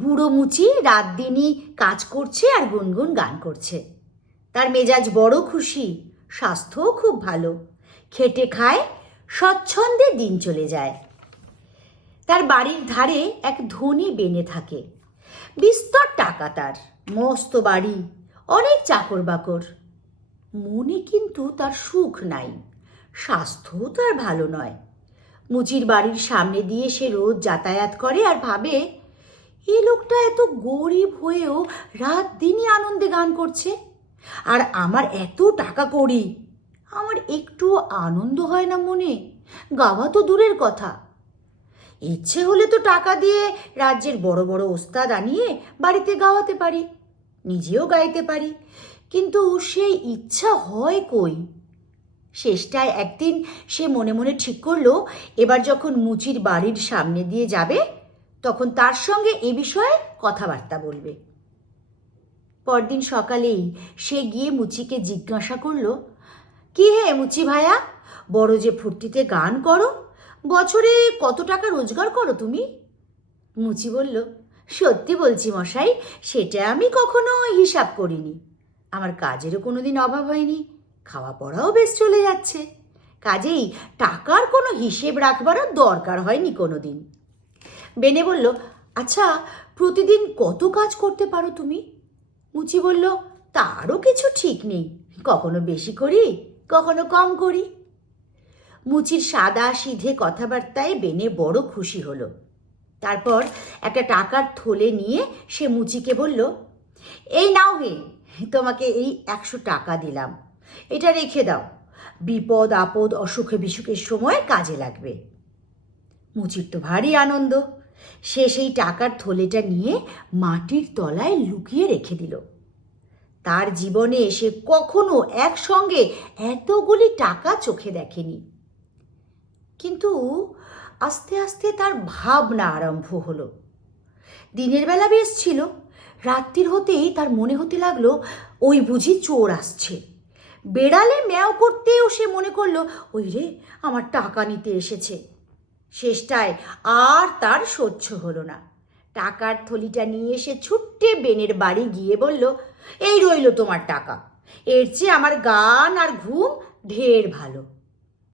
বুড়ো মুচি রাত দিনই কাজ করছে আর গুনগুন গান করছে তার মেজাজ বড় খুশি স্বাস্থ্যও খুব ভালো খেটে খায় স্বচ্ছন্দে দিন চলে যায় তার বাড়ির ধারে এক ধনী বেনে থাকে বিস্তর টাকা তার মস্ত বাড়ি অনেক চাকর বাকর মনে কিন্তু তার সুখ নাই স্বাস্থ্যও তার ভালো নয় মুচির বাড়ির সামনে দিয়ে সে রোজ যাতায়াত করে আর ভাবে এই লোকটা এত গরিব হয়েও রাত দিনই আনন্দে গান করছে আর আমার এত টাকা করি আমার একটু আনন্দ হয় না মনে গাওয়া তো দূরের কথা ইচ্ছে হলে তো টাকা দিয়ে রাজ্যের বড় বড় ওস্তাদ আনিয়ে বাড়িতে গাওয়াতে পারি নিজেও গাইতে পারি কিন্তু সেই ইচ্ছা হয় কই শেষটায় একদিন সে মনে মনে ঠিক করলো এবার যখন মুচির বাড়ির সামনে দিয়ে যাবে তখন তার সঙ্গে এ বিষয়ে কথাবার্তা বলবে পরদিন সকালেই সে গিয়ে মুচিকে জিজ্ঞাসা করল কি হে মুচি ভাইয়া বড় যে ফুর্তিতে গান করো বছরে কত টাকা রোজগার করো তুমি মুচি বলল সত্যি বলছি মশাই সেটা আমি কখনো হিসাব করিনি আমার কাজেরও কোনো দিন অভাব হয়নি খাওয়া পড়াও বেশ চলে যাচ্ছে কাজেই টাকার কোনো হিসেব রাখবারও দরকার হয়নি কোনো দিন বেনে বলল আচ্ছা প্রতিদিন কত কাজ করতে পারো তুমি মুচি বলল তারও কিছু ঠিক নেই কখনো বেশি করি কখনো কম করি মুচির সাদা সিধে কথাবার্তায় বেনে বড় খুশি হলো তারপর একটা টাকার থলে নিয়ে সে মুচিকে বলল এই নাও হে তোমাকে এই একশো টাকা দিলাম এটা রেখে দাও বিপদ আপদ অসুখে বিসুখের সময় কাজে লাগবে মুচির তো ভারী আনন্দ সে সেই টাকার থলেটা নিয়ে মাটির তলায় লুকিয়ে রেখে দিল তার জীবনে সে কখনো একসঙ্গে এতগুলি টাকা চোখে দেখেনি কিন্তু আস্তে আস্তে তার ভাবনা আরম্ভ হলো দিনের বেলা বেশ ছিল রাত্রির হতেই তার মনে হতে লাগলো ওই বুঝি চোর আসছে বেড়ালে ম্যাও করতেও সে মনে করলো ওই রে আমার টাকা নিতে এসেছে শেষটায় আর তার সহ্য হলো না টাকার থলিটা নিয়ে এসে ছুট্টে বেনের বাড়ি গিয়ে বলল এই রইল তোমার টাকা এর চেয়ে আমার গান আর ঘুম ঢের ভালো